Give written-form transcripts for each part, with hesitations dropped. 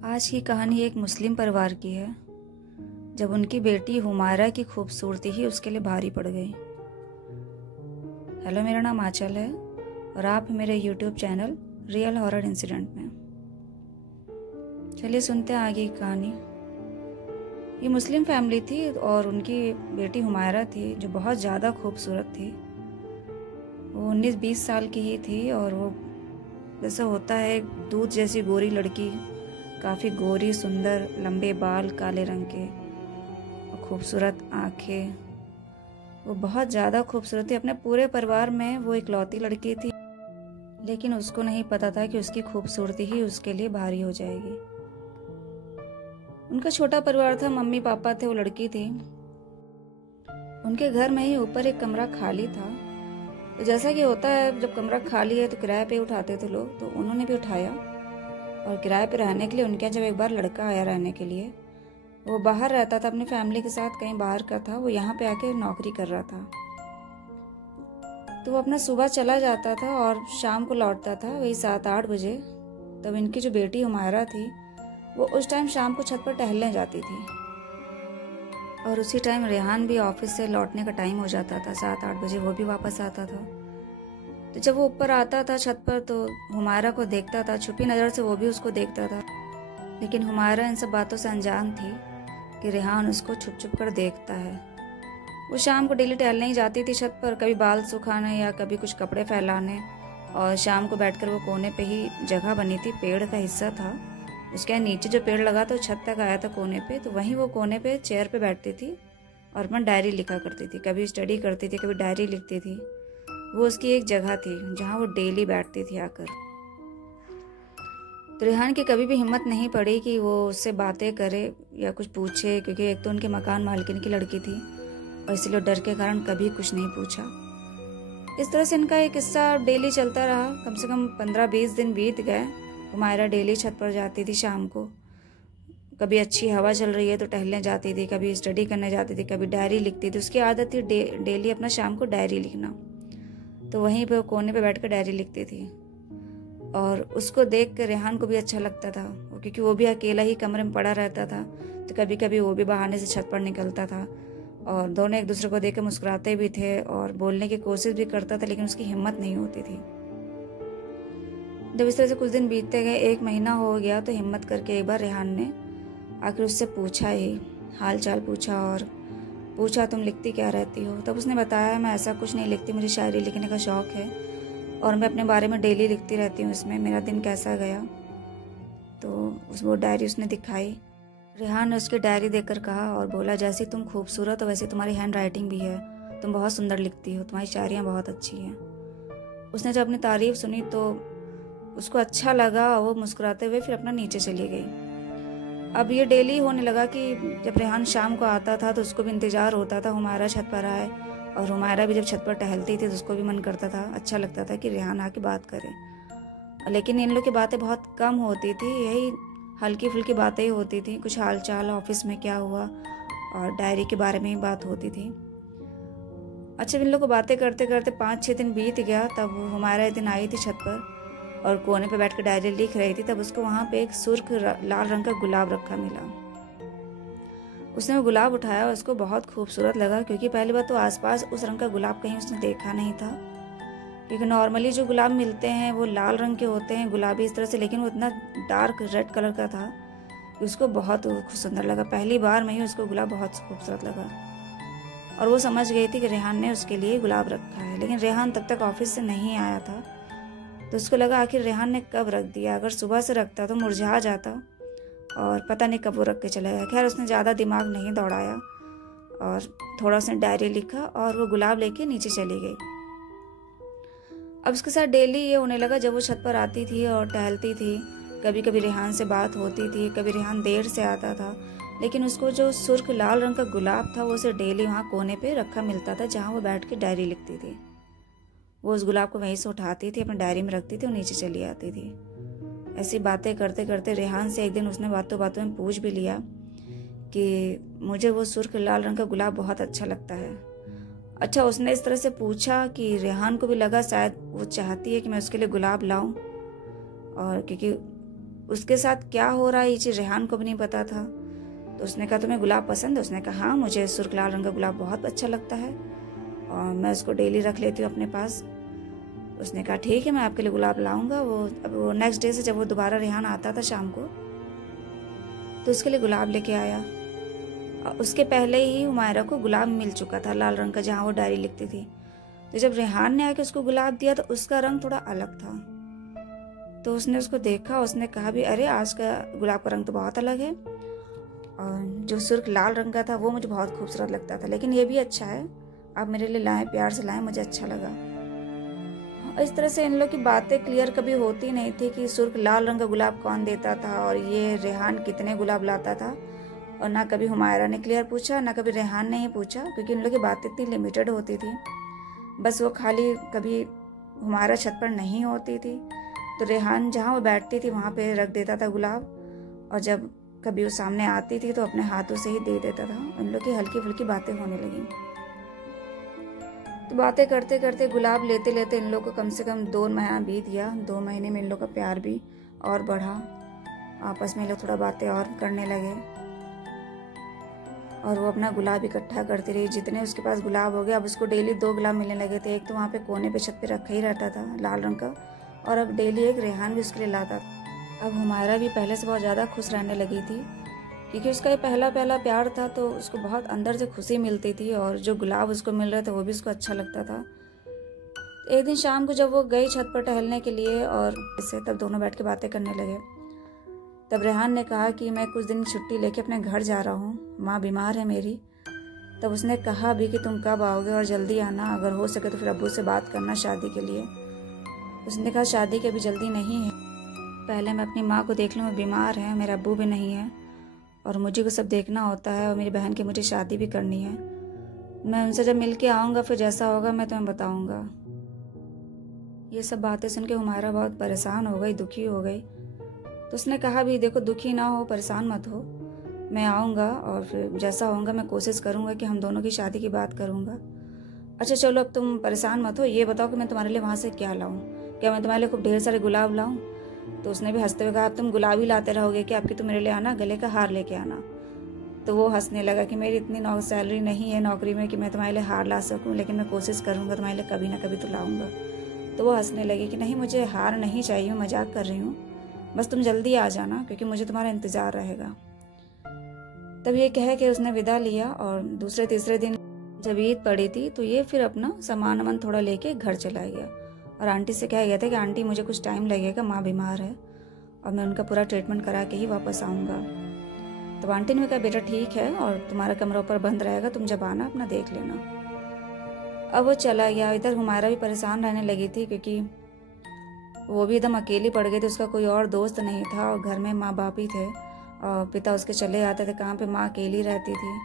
आज की कहानी एक मुस्लिम परिवार की है, जब उनकी बेटी हुमायरा की खूबसूरती ही उसके लिए भारी पड़ गई। हेलो, मेरा नाम आंचल है और आप मेरे YouTube channel real horror incident में। चलिए सुनते हैं आगे की कहानी। ये मुस्लिम फैमिली थी और उनकी बेटी हुमायरा थी जो बहुत ज़्यादा खूबसूरत थी। वो 19-20 साल की ही थी और वो जैसा होता है दूध जैसी गोरी लड़की, काफ़ी गोरी, सुंदर, लंबे बाल, काले रंग के और खूबसूरत आँखें। वो बहुत ज़्यादा खूबसूरत थी। अपने पूरे परिवार में वो इकलौती लड़की थी, लेकिन उसको नहीं पता था कि उसकी खूबसूरती ही उसके लिए भारी हो जाएगी। उनका छोटा परिवार था, मम्मी पापा थे, वो लड़की थी। उनके घर में ही ऊपर एक कमरा खाली था। तो जैसा कि होता है जब कमरा खाली है तो किराए पे उठाते थे लोग, तो उन्होंने भी उठाया और किराए पे रहने के लिए उनके यहाँ जब एक बार लड़का आया रहने के लिए, वो बाहर रहता था अपनी फैमिली के साथ, कहीं बाहर का था, वो यहाँ पे आके नौकरी कर रहा था। तो वो अपना सुबह चला जाता था और शाम को लौटता था वही 7-8 बजे। तब इनकी जो बेटी हुमायरा थी वो उस टाइम शाम को छत पर टहलने जाती थी और उसी टाइम रेहान भी ऑफिस से लौटने का टाइम हो जाता था, 7-8 बजे वो भी वापस आता था। तो जब वो ऊपर आता था छत पर तो हुमायरा को देखता था, छुपी नज़र से वो भी उसको देखता था। लेकिन हुमायरा इन सब बातों से अनजान थी कि रेहान उसको छुप छुप कर देखता है। वो शाम को डेली टहलने ही जाती थी छत पर, कभी बाल सुखाने या कभी कुछ कपड़े फैलाने, और शाम को बैठकर वो कोने पे ही जगह बनी थी, पेड़ का हिस्सा था उसके नीचे जो पेड़ लगा था, छत तक आया था कोने पे, तो वहीं वो कोने पे चेयर पे बैठती थी और अपना डायरी लिखा करती थी। कभी स्टडी करती थी, कभी डायरी लिखती थी। वो उसकी एक जगह थी जहाँ वो डेली बैठती थी आकर। तो रेहान की कभी भी हिम्मत नहीं पड़ी कि वो उससे बातें करे या कुछ पूछे, क्योंकि एक तो उनके मकान मालकिन की लड़की थी और इसलिए डर के कारण कभी कुछ नहीं पूछा। इस तरह से इनका एक किस्सा डेली चलता रहा। कम से कम 15-20 दिन बीत गए। हुमायरा डेली छत पर जाती थी शाम को, कभी अच्छी हवा चल रही है तो टहलने जाती थी, कभी स्टडी करने जाती थी, कभी डायरी लिखती थी। उसकी आदत थी डेली अपना शाम को डायरी लिखना। तो वहीं पे कोने पे बैठकर डायरी लिखती थी और उसको देख कर रेहान को भी अच्छा लगता था, क्योंकि वो भी अकेला ही कमरे में पड़ा रहता था। तो कभी कभी वो भी बहाने से छत पर निकलता था और दोनों एक दूसरे को देख कर मुस्कुराते भी थे और बोलने की कोशिश भी करता था, लेकिन उसकी हिम्मत नहीं होती थी। जब इस तरह से कुछ दिन बीतते गए, 1 महीना हो गया, तो हिम्मत करके एक बार रेहान ने आखिर उससे पूछा, ही हाल चाल पूछा और पूछा तुम लिखती क्या रहती हो। तब उसने बताया मैं ऐसा कुछ नहीं लिखती, मुझे शायरी लिखने का शौक़ है और मैं अपने बारे में डेली लिखती रहती हूँ, इसमें मेरा दिन कैसा गया। तो वो डायरी उसने दिखाई। रेहान ने उसकी डायरी देखकर कहा और बोला, जैसी तुम खूबसूरत हो वैसे तुम्हारी हैंड राइटिंग भी है, तुम बहुत सुंदर लिखती हो, तुम्हारी शायरियाँ बहुत अच्छी हैं। उसने जब अपनी तारीफ़ सुनी तो उसको अच्छा लगा और वो मुस्कुराते हुए फिर अपना नीचे चली गई। अब ये डेली होने लगा कि जब रेहान शाम को आता था तो उसको भी इंतज़ार होता था हुमायरा छत पर आए, और हुमायरा भी जब छत पर टहलती थी तो उसको भी मन करता था, अच्छा लगता था कि रेहान आके बात करे। लेकिन इन लोग की बातें बहुत कम होती थी, यही हल्की फुल्की बातें ही होती थी, कुछ हाल चाल, ऑफिस में क्या हुआ और डायरी के बारे में ही बात होती थी। अच्छा, इन लोग को बातें करते करते 5-6 दिन बीत गया। तब हुमायरा एक दिन आई थी छत पर और कोने पे बैठकर डायरी लिख रही थी। तब उसको वहाँ पे एक सुर्ख लाल रंग का गुलाब रखा मिला। उसने वो गुलाब उठाया और उसको बहुत खूबसूरत लगा, क्योंकि पहली बात तो आसपास उस रंग का गुलाब कहीं उसने देखा नहीं था, क्योंकि नॉर्मली जो गुलाब मिलते हैं वो लाल रंग के होते हैं, गुलाबी इस तरह से, लेकिन वो इतना डार्क रेड कलर का था कि उसको बहुत सुंदर लगा। पहली बार में ही उसको गुलाब बहुत खूबसूरत लगा और वो समझ गई थी कि रेहान ने उसके लिए गुलाब रखा है। लेकिन रेहान तब तक ऑफिस से नहीं आया था, तो उसको लगा आखिर रेहान ने कब रख दिया, अगर सुबह से रखता तो मुरझा जाता और पता नहीं कब वो रख के चला गया। खैर, उसने ज़्यादा दिमाग नहीं दौड़ाया और थोड़ा उसने डायरी लिखा और वो गुलाब लेके नीचे चली गई। अब उसके साथ डेली ये होने लगा, जब वो छत पर आती थी और टहलती थी, कभी कभी रेहान से बात होती थी, कभी रेहान देर से आता था, लेकिन उसको जो सुर्ख लाल रंग का गुलाब था वो उसे डेली वहाँ कोने पे रखा मिलता था जहाँ वो बैठ के डायरी लिखती थी। वो उस गुलाब को वहीं से उठाती थी, अपनी डायरी में रखती थी और नीचे चली आती थी। ऐसी बातें करते करते रेहान से एक दिन उसने बातों बातों में पूछ भी लिया कि मुझे वो सुर्ख लाल रंग का गुलाब बहुत अच्छा लगता है। अच्छा, उसने इस तरह से पूछा कि रेहान को भी लगा शायद वो चाहती है कि मैं उसके लिए गुलाब लाऊं, और क्योंकि उसके साथ क्या हो रहा है ये चीज़ रेहान को भी नहीं पता था। तो उसने कहा तुम्हें गुलाब पसंद है? उसने कहा हाँ, मुझे सुर्ख लाल रंग का गुलाब बहुत अच्छा लगता है और मैं उसको डेली रख लेती हूँ अपने पास। उसने कहा ठीक है, मैं आपके लिए गुलाब लाऊंगा। अब वो नेक्स्ट डे से जब वो दोबारा रेहान आता था शाम को तो उसके लिए गुलाब लेके आया। और उसके पहले ही हुमायरा को गुलाब मिल चुका था लाल रंग का, जहाँ वो डायरी लिखती थी। तो जब रेहान ने आके उसको गुलाब दिया तो उसका रंग थोड़ा अलग था। तो उसने उसको देखा, उसने कहा भी अरे आज का गुलाब का रंग तो बहुत अलग है, और जो सुर्ख लाल रंग का था वो मुझे बहुत खूबसूरत लगता था, लेकिन ये भी अच्छा है, आप मेरे लिए लाएं, प्यार से लाएं, मुझे अच्छा लगा। इस तरह से इन लोग की बातें क्लियर कभी होती नहीं थी कि सुर्ख लाल रंग का गुलाब कौन देता था और ये रेहान कितने गुलाब लाता था। और ना कभी हुमायरा ने क्लियर पूछा, ना कभी रेहान ने ही पूछा, क्योंकि इन लोग की बातें इतनी लिमिटेड होती थी। बस वो खाली कभी हुमायरा छत पर नहीं होती थी तो रेहान जहाँ वो बैठती थी वहाँ पे रख देता था गुलाब, और जब कभी वो सामने आती थी तो अपने हाथों से ही दे देता था। इन लोग की हल्की फुल्की बातें होने लगी। तो बातें करते करते गुलाब लेते लेते इन लोग को कम से कम 2 महीना बीत गया। 2 महीने में इन लोग का प्यार भी और बढ़ा, आपस में लोग थोड़ा बातें और करने लगे और वो अपना गुलाब इकट्ठा करती रही। जितने उसके पास गुलाब हो गए, अब उसको डेली 2 गुलाब मिलने लगे थे। एक तो वहाँ पे कोने पे छत पे रखा ही रहता था लाल रंग का, और अब डेली एक रेहान भी उसके लिए लाता था। अब हुमायरा भी पहले से बहुत ज़्यादा खुश रहने लगी थी, क्योंकि उसका ये पहला प्यार था, तो उसको बहुत अंदर से खुशी मिलती थी, और जो गुलाब उसको मिल रहे थे वो भी उसको अच्छा लगता था। एक दिन शाम को जब वो गई छत पर टहलने के लिए और इससे तब दोनों बैठ के बातें करने लगे। तब रेहान ने कहा कि मैं कुछ दिन छुट्टी लेके अपने घर जा रहा हूँ, माँ बीमार है मेरी। तब उसने कहा भी कि तुम कब आओगे और जल्दी आना, अगर हो सके तो फिर अब्बू से बात करना शादी के लिए। उसने कहा शादी की अभी जल्दी नहीं है, पहले मैं अपनी माँ को देख लूँ, बीमार है, मेरा अब्बू भी नहीं है और मुझे को सब देखना होता है, और मेरी बहन की मुझे शादी भी करनी है। मैं उनसे जब मिल के आऊँगा फिर जैसा होगा मैं तुम्हें बताऊँगा। ये सब बातें सुन के हुमायरा बहुत परेशान हो गई, दुखी हो गई। तो उसने कहा भी देखो दुखी ना हो, परेशान मत हो, मैं आऊँगा और फिर जैसा होगा मैं कोशिश करूँगा कि हम दोनों की शादी की बात करूँगा। अच्छा चलो अब तुम परेशान मत हो, ये बताओ कि मैं तुम्हारे लिए वहाँ से क्या लाऊँ, क्या मैं तुम्हारे लिए खूब ढेर सारे गुलाब लाऊँ? तो उसने भी हंसते हुए कहा अब तुम गुलाब ही लाते रहोगे कि आपकी, तुम मेरे लिए आना, गले का हार लेके आना। तो वो हंसने लगा कि मेरी इतनी सैलरी नहीं है नौकरी में कि मैं तुम्हारे लिए हार ला सकूँ, लेकिन मैं कोशिश करूँगा तुम्हारे लिए कभी ना कभी तो लाऊंगा। तो वो हंसने लगी कि नहीं मुझे हार नहीं चाहिए, मजाक कर रही हूँ, बस तुम जल्दी आ जाना क्योंकि मुझे तुम्हारा इंतज़ार रहेगा। तब ये कह के उसने विदा लिया, और दूसरे तीसरे दिन जब ईद पड़ी थी तो ये फिर अपना सामान वामान थोड़ा लेके घर चला गया, और आंटी से कहा गया था कि आंटी मुझे कुछ टाइम लगेगा, माँ बीमार है और मैं उनका पूरा ट्रीटमेंट करा के ही वापस आऊँगा। तो आंटी ने कहा बेटा ठीक है, और तुम्हारा कमरा ऊपर बंद रहेगा, तुम जब आना अपना देख लेना। अब वो चला गया। इधर हुमायरा भी परेशान रहने लगी थी, क्योंकि वो भी एकदम अकेली पड़ गई थी, उसका कोई और दोस्त नहीं था, और घर में माँ बाप ही थे और पिता उसके चले आते थे, कहाँ पे माँ अकेली रहती थी।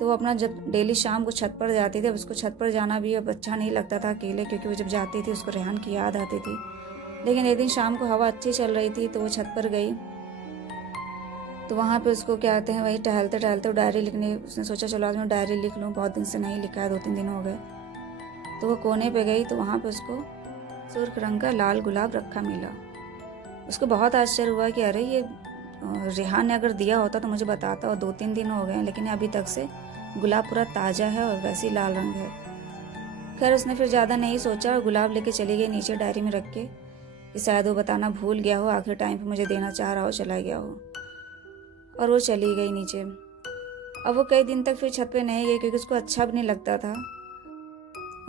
तो वो अपना जब डेली शाम को छत पर जाती थी, अब उसको छत पर जाना भी अब अच्छा नहीं लगता था अकेले, क्योंकि वो जब जाती थी उसको रेहान की याद आती थी। लेकिन एक दिन शाम को हवा अच्छी चल रही थी तो वो छत पर गई, तो वहाँ पे उसको क्या कहते हैं, वही टहलते टहलते वो डायरी लिखने, उसने सोचा चलो आज मैं डायरी लिख लूँ, बहुत दिन से नहीं लिखा है, 2-3 दिन हो गए। तो वो कोने पे गई तो वहाँ पे उसको सुर्ख रंग का लाल गुलाब रखा मिला। उसको बहुत आश्चर्य हुआ कि अरे ये रेहान ने अगर दिया होता तो मुझे बताता, और 2-3 दिन हो गए लेकिन अभी तक से गुलाब पूरा ताज़ा है और वैसे ही लाल रंग है। खैर उसने फिर ज़्यादा नहीं सोचा और गुलाब लेके चली गई नीचे डायरी में रख के, कि शायद वो बताना भूल गया हो, आखिर टाइम पे मुझे देना चाह रहा हो, चला गया हो। और वो चली गई नीचे। अब वो कई दिन तक फिर छत पे नहीं गई, क्योंकि उसको अच्छा भी नहीं लगता था,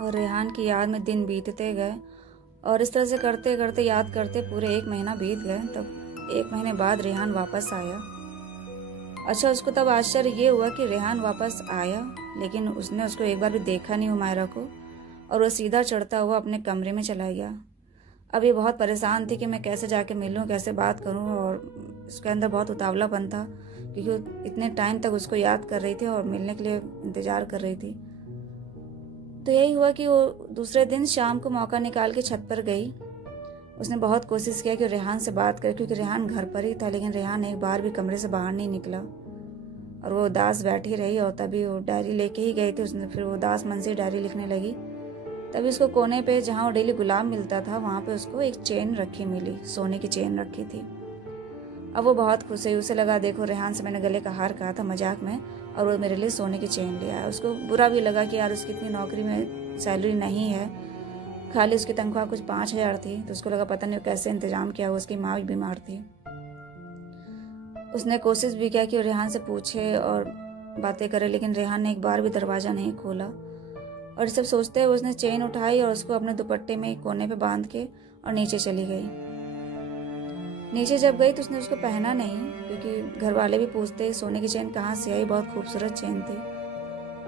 और रेहान की याद में दिन बीतते गए, और इस तरह से करते करते याद करते पूरे 1 महीना बीत गए। तब 1 महीने बाद रेहान वापस आया। अच्छा उसको तब आश्चर्य ये हुआ कि रेहान वापस आया, लेकिन उसने उसको एक बार भी देखा नहीं हुमायरा को, और वो सीधा चढ़ता हुआ अपने कमरे में चला गया। अब ये बहुत परेशान थी कि मैं कैसे जाके मिलूं, कैसे बात करूं, और उसके अंदर बहुत उतावलापन था, क्योंकि वो इतने टाइम तक उसको याद कर रही थी और मिलने के लिए इंतज़ार कर रही थी। तो यही हुआ कि वो दूसरे दिन शाम को मौका निकाल के छत पर गई। उसने बहुत कोशिश किया कि रेहान से बात करे, क्योंकि रेहान घर पर ही था, लेकिन रेहान एक बार भी कमरे से बाहर नहीं निकला, और वो उदास बैठी रही। और तभी वो डायरी लेके ही गई थी, उसने फिर वो उदास मन से डायरी लिखने लगी। तभी उसको कोने पे जहाँ वो डेली गुलाब मिलता था वहाँ पे उसको एक चेन रखी मिली, सोने की चेन रखी थी। अब वो बहुत खुश है। उसे लगा देखो रेहान से मैंने गले का हार कहा था मजाक में और वो मेरे लिए सोने की चेन ले आया। उसको बुरा भी लगा कि यार उसकी इतनी नौकरी में सैलरी नहीं है, खाली उसकी तनख्वाह कुछ 5,000 थी। तो उसको लगा पता नहीं कैसे इंतजाम किया हुआ, उसकी माँ भी बीमार थी। उसने कोशिश भी किया कि वो रेहान से पूछे और बातें करे, लेकिन रेहान ने एक बार भी दरवाज़ा नहीं खोला। और सब सोचते हुए उसने चेन उठाई और उसको अपने दुपट्टे में एक कोने पे बांध के और नीचे चली गई। नीचे जब गई तो उसने उसको पहना नहीं, क्योंकि घर वाले भी पूछते सोने की चेन कहाँ से आई, बहुत खूबसूरत चेन थी।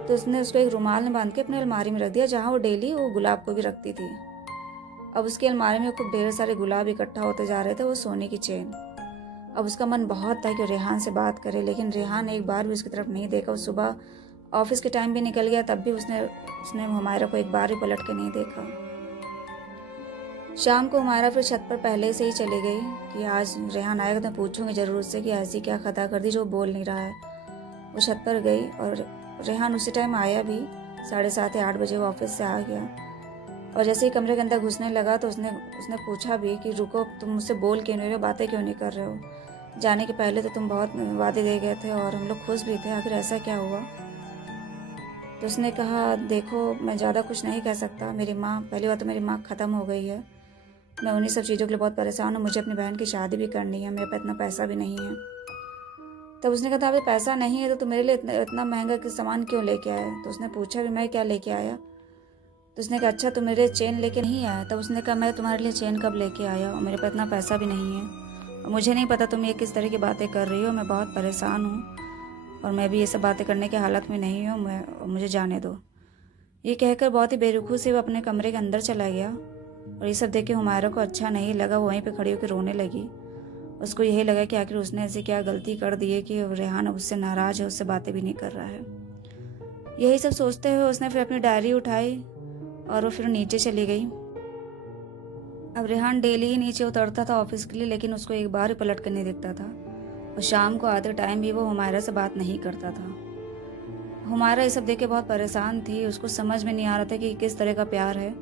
तो उसने उसको एक रुमाल में बांध के अपने अलमारी में रख दिया, जहाँ वो डेली वो गुलाब को भी रखती थी। अब उसकी अलमारी में खूब ढेर सारे गुलाब इकट्ठा होते जा रहे थे, वो सोने की चेन। अब उसका मन बहुत था कि रेहान से बात करे, लेकिन रेहान एक बार भी उसकी तरफ नहीं देखा। उस सुबह ऑफिस के टाइम भी निकल गया, तब भी उसने हुमायरा को एक बार भी पलट के नहीं देखा। शाम को हुमायरा फिर छत पर पहले से ही चली गई कि आज रेहान आएगा तो पूछूंगी जरूर उससे कि ऐसी क्या खता कर दी जो बोल नहीं रहा है। वो छत पर गई और रेहान उसी टाइम आया भी, 7:30 या 8 बजे वो ऑफिस से आ गया। और जैसे ही कमरे के अंदर घुसने लगा तो उसने पूछा भी कि रुको, तुम मुझसे बोल क्यों नहीं रहे हो, बातें क्यों नहीं कर रहे हो? जाने के पहले तो तुम बहुत वादे दे गए थे और हम लोग खुश भी थे, आखिर ऐसा क्या हुआ? तो उसने कहा देखो मैं ज़्यादा कुछ नहीं कह सकता, मेरी माँ, पहली बात तो मेरी माँ ख़त्म हो गई है, मैं उन्हीं सब चीज़ों के लिए बहुत परेशान हूँ, मुझे अपनी बहन की शादी भी करनी है, मेरे पास इतना पैसा भी नहीं है। तब उसने कहा था अभी पैसा नहीं है तो तुम मेरे लिए इतना महंगा कि सामान क्यों लेके आया? तो उसने पूछा भी मैं क्या लेके आया? तो उसने कहा अच्छा तुम मेरे चेन लेके नहीं आया? तब उसने कहा मैं तुम्हारे लिए चेन कब लेके आया और मेरे पास इतना पैसा भी नहीं है और मुझे नहीं पता तुम ये किस तरह की बातें कर रही हो, मैं बहुत परेशान हूँ और मैं भी ये सब बातें करने की हालत में नहीं हूँ, मुझे जाने दो। ये कहकर बहुत ही बेरुखू से वो अपने कमरे के अंदर चला गया और ये सब देख के हुमायरा को अच्छा नहीं लगा। वो वहीं पे खड़ी होकर रोने लगी। उसको यही लगा कि आखिर उसने ऐसी क्या गलती कर दी है कि रेहान अब उससे नाराज है, उससे बातें भी नहीं कर रहा है। यही सब सोचते हुए उसने फिर अपनी डायरी उठाई और वो फिर नीचे चली गई। अब रेहान डेली ही नीचे उतरता था ऑफिस के लिए, लेकिन उसको एक बार ही पलट कर नहीं दिखता था और शाम को आते टाइम भी वो हुमायरा से बात नहीं करता था। हुमायरा ये सब देख के बहुत परेशान थी। उसको समझ में नहीं आ रहा था कि किस तरह का प्यार है,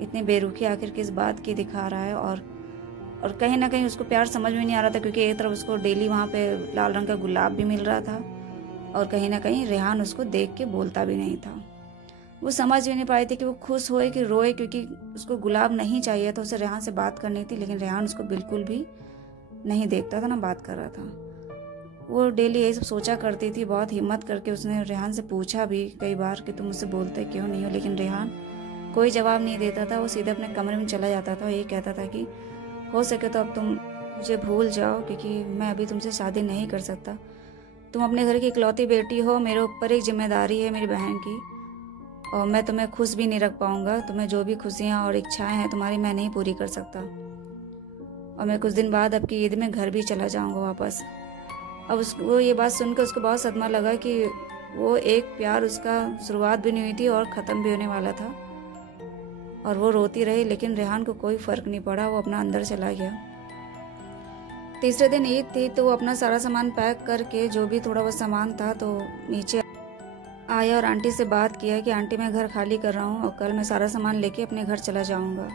इतनी बेरुखी आखिर किस बात की दिखा रहा है। और कहीं ना कहीं उसको प्यार समझ में नहीं आ रहा था, क्योंकि एक तरफ उसको डेली वहाँ पे लाल रंग का गुलाब भी मिल रहा था और कहीं ना कहीं रेहान उसको देख के बोलता भी नहीं था। वो समझ भी नहीं पाई थी कि वो खुश होए कि रोए, क्योंकि उसको गुलाब नहीं चाहिए था, उसे रेहान से बात करनी थी, लेकिन रेहान उसको बिल्कुल भी नहीं देखता था, ना बात कर रहा था। वो डेली यही सब सोचा करती थी। बहुत हिम्मत करके उसने रेहान से पूछा भी कई बार कि तुम मुझसे बोलते क्यों नहीं हो, लेकिन रेहान कोई जवाब नहीं देता था। वो सीधे अपने कमरे में चला जाता था और ये कहता था कि हो सके तो अब तुम मुझे भूल जाओ, क्योंकि मैं अभी तुमसे शादी नहीं कर सकता। तुम अपने घर की इकलौती बेटी हो, मेरे ऊपर एक जिम्मेदारी है मेरी बहन की और मैं तुम्हें खुश भी नहीं रख पाऊंगा। तुम्हें जो भी खुशियाँ और इच्छाएं हैं तुम्हारी, मैं नहीं पूरी कर सकता और मैं कुछ दिन बाद अब की ईद में घर भी चला जाऊंगा वापस। अब वो ये बात सुनकर उसको बहुत सदमा लगा कि वो एक प्यार उसका शुरुआत भी नहीं हुई थी और ख़त्म भी होने वाला था। और वो रोती रही, लेकिन रेहान को कोई फ़र्क नहीं पड़ा, वो अपना अंदर चला गया। तीसरे दिन ईद थी तो वो अपना सारा सामान पैक करके, जो भी थोड़ा बहुत सामान था, तो नीचे आया और आंटी से बात किया कि आंटी मैं घर खाली कर रहा हूँ और कल मैं सारा सामान लेके अपने घर चला जाऊँगा,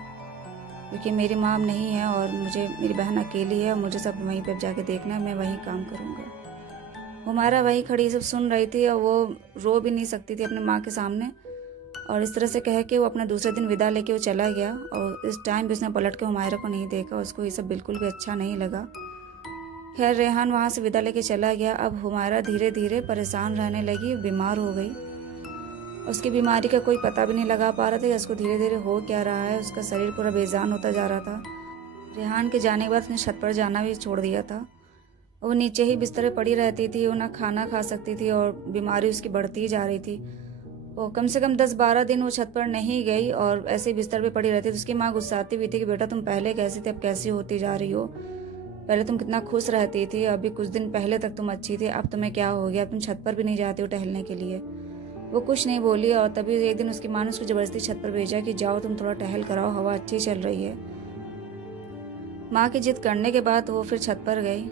क्योंकि मेरी माँ नहीं है और मेरी बहन अकेली है और मुझे सब वहीं पर जाके देखना है, मैं वहीं काम करूँगा। हुमायरा वहीं खड़ी सब सुन रही थी और वो रो भी नहीं सकती थी अपनी माँ के सामने। और इस तरह से कह के वो अपना दूसरे दिन विदा लेके वो चला गया और इस टाइम भी उसने पलट के हुमायरा को नहीं देखा। उसको ये सब बिल्कुल भी अच्छा नहीं लगा। खैर रेहान वहाँ से विदा लेके चला गया। अब हुमायरा धीरे धीरे परेशान रहने लगी, बीमार हो गई। उसकी बीमारी का कोई पता भी नहीं लगा पा रहा था कि उसको धीरे धीरे हो क्या रहा है। उसका शरीर पूरा बेजान होता जा रहा था। रेहान के जाने के बाद उसने छत पर जाना भी छोड़ दिया था। वो नीचे ही बिस्तर पर पड़ी रहती थी, वो ना खाना खा सकती थी और बीमारी उसकी बढ़ती ही जा रही थी। वो कम से कम 10-12 दिन वो छत पर नहीं गई और ऐसे ही बिस्तर पे पड़ी रहती थी। उसकी माँ गुस्साती भी थी कि बेटा तुम पहले कैसी थी, अब कैसी होती जा रही हो, पहले तुम कितना खुश रहती थी, अभी कुछ दिन पहले तक तुम अच्छी थी, अब तुम्हें क्या हो गया, तुम छत पर भी नहीं जाती हो टहलने के लिए। वो कुछ नहीं बोली और तभी एक दिन उसकी माँ ने उसको जबरदस्ती छत पर भेजा कि जाओ तुम थोड़ा टहल कराओ, हवा अच्छी चल रही है। माँ की जिद करने के बाद वो फिर छत पर गई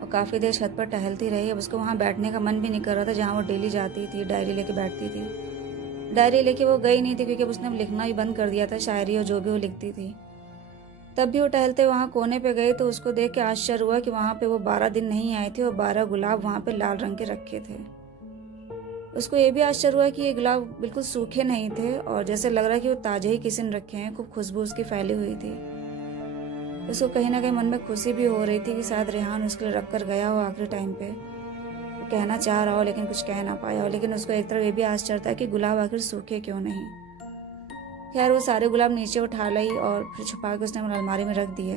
और काफ़ी देर छत पर टहलती रही। अब उसको वहाँ बैठने का मन भी नहीं कर रहा था जहाँ वो डेली जाती थी, डायरी लेके बैठती थी। डायरी लेके वो गई नहीं थी क्योंकि अब उसने लिखना भी बंद कर दिया था, शायरी और जो भी वो लिखती थी। तब भी वो टहलते वहाँ कोने पे गई तो उसको देख के आश्चर्य हुआ कि वहाँ पे वो 12 दिन नहीं आई थी और 12 गुलाब वहाँ पे लाल रंग के रखे थे। उसको ये भी आश्चर्य हुआ कि ये गुलाब बिल्कुल सूखे नहीं थे और जैसे लग रहा कि वो ताजे ही किसी ने रखे हैं। खूब खुशबू उसकी फैली हुई थी। उसको कहीं ना कहीं मन में खुशी भी हो रही थी कि शायद रेहान उसके लिए रख कर गया हो आखिरी टाइम पे। वो कहना चाह रहा हो लेकिन कुछ कह ना पाया हो। लेकिन उसको एक तरफ ये भी आश्चर्य था कि गुलाब आखिर सूखे क्यों नहीं। खैर वो सारे गुलाब नीचे उठा लाई और फिर छुपा के उसने अलमारी में रख दिए।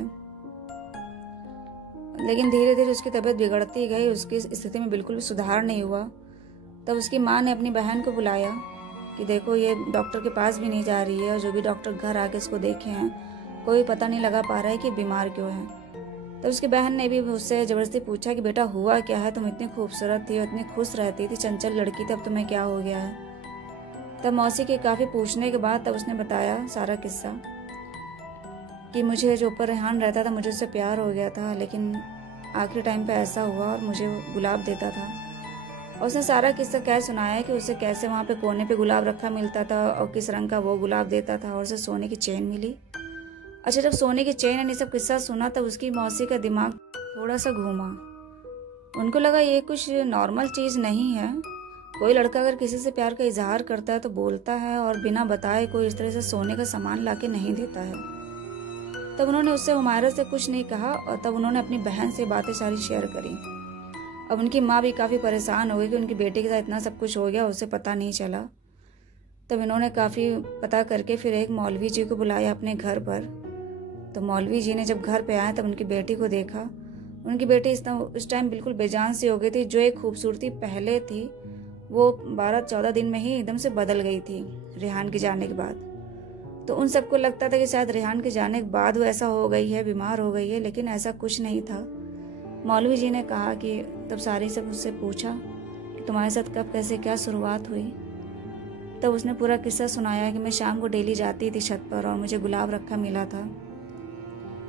लेकिन धीरे धीरे उसकी तबीयत बिगड़ती गई। उसकी स्थिति में बिल्कुल भी सुधार नहीं हुआ। तब उसकी माँ ने अपनी बहन को बुलाया कि देखो ये डॉक्टर के पास भी नहीं जा रही है और जो भी डॉक्टर घर आके इसको देखे हैं कोई पता नहीं लगा पा रहा है कि बीमार क्यों है। तब उसकी बहन ने भी उससे ज़बरदस्ती पूछा कि बेटा हुआ क्या है, तुम इतनी खूबसूरत थी और इतनी खुश रहती थी, चंचल लड़की थी, अब तुम्हें क्या हो गया है। तब मौसी के काफ़ी पूछने के बाद तब उसने बताया सारा किस्सा कि मुझे जो ऊपर रेहान रहता था मुझे उससे प्यार हो गया था, लेकिन आखिरी टाइम पे ऐसा हुआ और मुझे गुलाब देता था। और उसने सारा किस्सा कह सुनाया कि उसे कैसे वहाँ पे कोने पे गुलाब रखा मिलता था और किस रंग का वो गुलाब देता था और उसे सोने की चेन मिली। अच्छा, जब सोने की चेन ने सब किस्सा सुना तब उसकी मौसी का दिमाग थोड़ा सा घूमा। उनको लगा ये कुछ नॉर्मल चीज़ नहीं है। कोई लड़का अगर किसी से प्यार का इजहार करता है तो बोलता है और बिना बताए कोई इस तरह से सोने का सामान ला के नहीं देता है। तब उन्होंने उससे हुमायरा से कुछ नहीं कहा और तब उन्होंने अपनी बहन से बातें सारी शेयर करी। अब उनकी माँ भी काफ़ी परेशान हो गई कि उनकी बेटी के साथ इतना सब कुछ हो गया, उसे पता नहीं चला। तब इन्होंने काफ़ी पता करके फिर एक मौलवी जी को बुलाया अपने घर पर। तो मौलवी जी ने जब घर पे आए तब उनकी बेटी को देखा। उनकी बेटी इस टाइम बिल्कुल बेजान सी हो गई थी। जो एक खूबसूरती पहले थी वो 12-14 दिन में ही एकदम से बदल गई थी रेहान के जाने के बाद। तो उन सबको लगता था कि शायद रेहान के जाने के बाद वो ऐसा हो गई है, बीमार हो गई है, लेकिन ऐसा कुछ नहीं था। मौलवी जी ने कहा कि तब सारी सब उससे पूछा कि तुम्हारे साथ कब कैसे क्या शुरुआत हुई। तब उसने पूरा किस्सा सुनाया कि मैं शाम को डेली जाती थी छत पर और मुझे गुलाब रखा मिला था।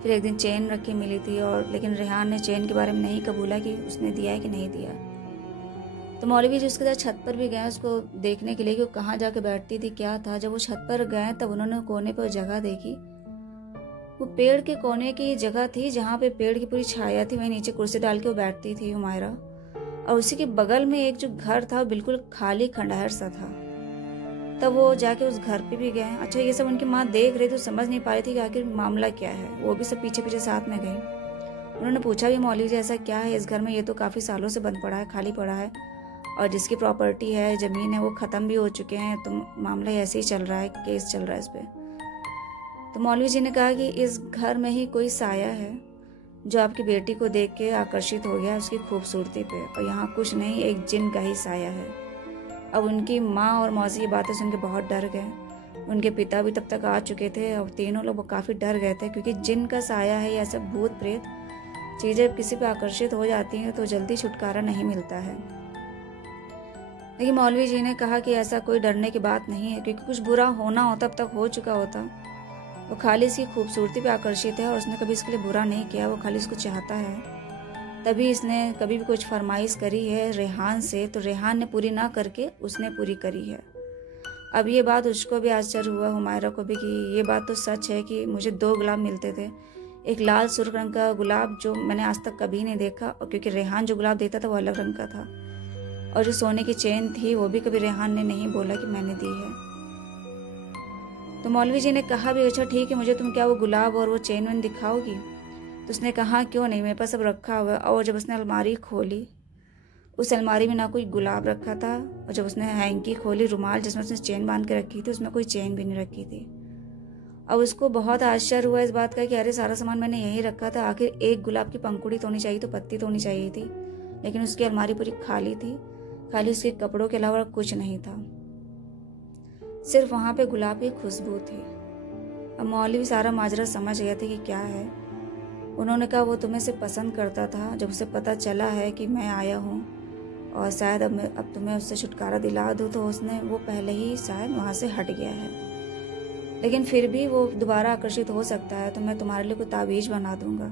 फिर एक दिन चेन रखी मिली थी और लेकिन रेहान ने चेन के बारे में नहीं कबूला कि उसने दिया है कि नहीं दिया। तो मौलवी जी उसके साथ छत पर भी गए उसको देखने के लिए कि वो कहाँ जाके बैठती थी, क्या था। जब वो छत पर गए तब उन्होंने कोने पर जगह देखी। वो पेड़ के कोने की जगह थी जहाँ पे पेड़ की पूरी छाया थी। वहीं नीचे कुर्सी डाल के वो बैठती थी हुमायरा। और उसी के बगल में एक जो घर था बिल्कुल खाली खंडहर सा था। तब वो जाके उस घर पे भी गए। अच्छा, ये सब उनकी माँ देख रही थी, समझ नहीं पा रही थी कि आखिर मामला क्या है। वो भी सब पीछे पीछे साथ में गई। उन्होंने पूछा भी मौलवी जी ऐसा क्या है इस घर में, ये तो काफ़ी सालों से बंद पड़ा है, खाली पड़ा है और जिसकी प्रॉपर्टी है, ज़मीन है, वो ख़त्म भी हो चुके हैं, तो मामला ऐसे ही चल रहा है, केस चल रहा है इस पर। तो मौलवी जी ने कहा कि इस घर में ही कोई साया है जो आपकी बेटी को देख के आकर्षित हो गया उसकी खूबसूरती पे, और यहाँ कुछ नहीं, एक जिन का ही साया है। अब उनकी माँ और मौसी की बातें सुन के बहुत डर गए। उनके पिता भी तब तक आ चुके थे और तीनों लोग काफ़ी डर गए थे, क्योंकि जिन का साया है या सब भूत प्रेत चीज़ें किसी पे आकर्षित हो जाती हैं तो जल्दी छुटकारा नहीं मिलता है। लेकिन मौलवी जी ने कहा कि ऐसा कोई डरने की बात नहीं है, क्योंकि कुछ बुरा होना होता अब तक हो चुका होता। वो खाली इसकी खूबसूरती पे आकर्षित है और उसने कभी इसके लिए बुरा नहीं किया, वो खाली इसको चाहता है। तभी इसने कभी भी कुछ फरमाइश करी है रेहान से तो रेहान ने पूरी ना करके उसने पूरी करी है। अब ये बात उसको भी आश्चर्य हुआ, हुमायरा को भी, कि ये बात तो सच है कि मुझे 2 गुलाब मिलते थे। एक लाल सुर्ख रंग का गुलाब जो मैंने आज तक कभी नहीं देखा, और क्योंकि रेहान जो गुलाब देता था वो अलग रंग का था, और जो सोने की चेन थी वो भी कभी रेहान ने नहीं बोला कि मैंने दी है। तो मौलवी जी ने कहा भी अच्छा ठीक है, मुझे तुम क्या वो गुलाब और वो चेन वेन दिखाओगी। तो उसने कहा क्यों नहीं, मेरे पास सब रखा हुआ। और जब उसने अलमारी खोली उस अलमारी में ना कोई गुलाब रखा था, और जब उसने हैंकी खोली रुमाल जिसमें उसने चेन बांध के रखी थी उसमें कोई चेन भी नहीं रखी थी। अब उसको बहुत आश्चर्य हुआ इस बात का कि अरे सारा सामान मैंने यहीं रखा था, आखिर एक गुलाब की पंखुड़ी तो होनी चाहिए, तो पत्ती तो होनी चाहिए थी, लेकिन उसकी अलमारी पूरी खाली थी। खाली उसके कपड़ों के अलावा कुछ नहीं था, सिर्फ वहाँ पे गुलाब की खुशबू थी। अब मौलवी सारा माजरा समझ गए थे कि क्या है। उन्होंने कहा वो तुम्हें से पसंद करता था, जब उसे पता चला है कि मैं आया हूँ और शायद अब तुम्हें उससे छुटकारा दिला दूँ तो उसने वो पहले ही शायद वहाँ से हट गया है, लेकिन फिर भी वो दोबारा आकर्षित हो सकता है, तो मैं तुम्हारे लिए कोई ताबीज़ बना दूंगा।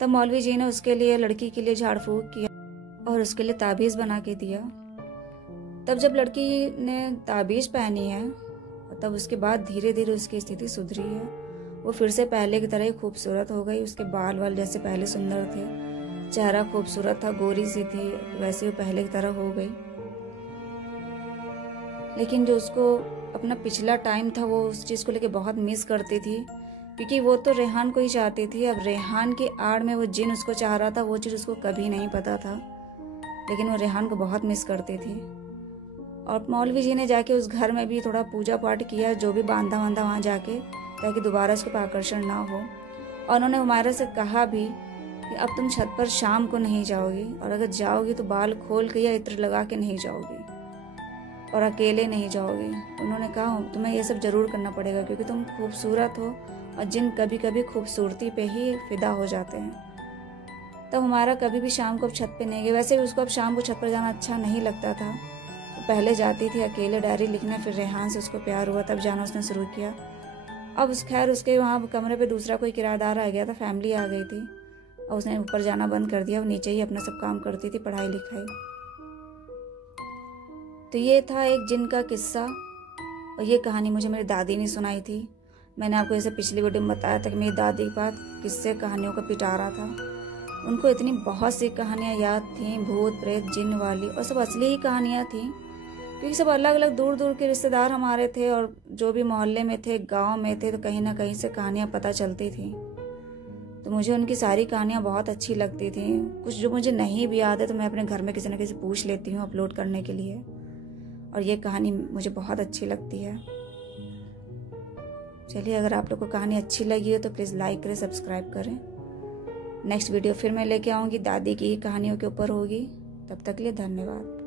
तब मौलवी जी ने उसके लिए लड़की के लिए झाड़ फूँक किया और उसके लिए ताबीज़ बना के दिया। तब जब लड़की ने ताबीज़ पहनी है तब उसके बाद धीरे धीरे उसकी स्थिति सुधरी है वो फिर से पहले की तरह ही खूबसूरत हो गई। उसके बाल वाल जैसे पहले सुंदर थे, चेहरा खूबसूरत था, गोरी सी थी, वैसे वो पहले की तरह हो गई। लेकिन जो उसको अपना पिछला टाइम था वो उस चीज़ को लेके बहुत मिस करती थी, क्योंकि वो तो रेहान को ही चाहती थी। अब रेहान की आड़ में वो जिन उसको चाह रहा था वो चीज़ उसको कभी नहीं पता था, लेकिन वो रेहान को बहुत मिस करती थी। और मौलवी जी ने जाके उस घर में भी थोड़ा पूजा पाठ किया, जो भी बांधा वांधा वहाँ जाके, ताकि दोबारा उसके ऊपर आकर्षण ना हो। और उन्होंने हुमायरा से कहा भी कि अब तुम छत पर शाम को नहीं जाओगी, और अगर जाओगी तो बाल खोल के या इत्र लगा के नहीं जाओगी, और अकेले नहीं जाओगी। उन्होंने कहा तुम्हें ये सब जरूर करना पड़ेगा, क्योंकि तुम खूबसूरत हो और जिन कभी कभी खूबसूरती पे ही फिदा हो जाते हैं। तब हमारा कभी भी शाम को अब छत पे नहीं गई। वैसे भी उसको अब शाम को छत पर जाना अच्छा नहीं लगता था। तो पहले जाती थी अकेले डायरी लिखने, फिर रेहान से उसको प्यार हुआ तब जाना उसने शुरू किया। अब खैर उसके वहाँ कमरे पे दूसरा कोई किराएदार आ गया था, फैमिली आ गई थी, और उसने ऊपर जाना बंद कर दिया। वो नीचे ही अपना सब काम करती थी, पढ़ाई लिखाई। तो ये था एक जिन का किस्सा, और ये कहानी मुझे मेरी दादी ने सुनाई थी। मैंने आपको जैसे पिछली वीडियो में बताया था कि मेरी दादी के पास किस्से कहानियों का पिटारा था। उनको इतनी बहुत सी कहानियाँ याद थीं, भूत प्रेत जिन वाली, और सब असली ही कहानियाँ थीं, क्योंकि सब अलग अलग दूर दूर के रिश्तेदार हमारे थे, और जो भी मोहल्ले में थे, गांव में थे, तो कहीं ना कहीं से कहानियाँ पता चलती थी। तो मुझे उनकी सारी कहानियाँ बहुत अच्छी लगती थी। कुछ जो मुझे नहीं भी याद है तो मैं अपने घर में किसी न किसी पूछ लेती हूँ अपलोड करने के लिए, और ये कहानी मुझे बहुत अच्छी लगती है। चलिए, अगर आप लोग को कहानी अच्छी लगी हो तो प्लीज़ लाइक करें, सब्सक्राइब करें। नेक्स्ट वीडियो फिर मैं लेके आऊँगी, दादी की कहानियों के ऊपर होगी। तब तक के लिए धन्यवाद।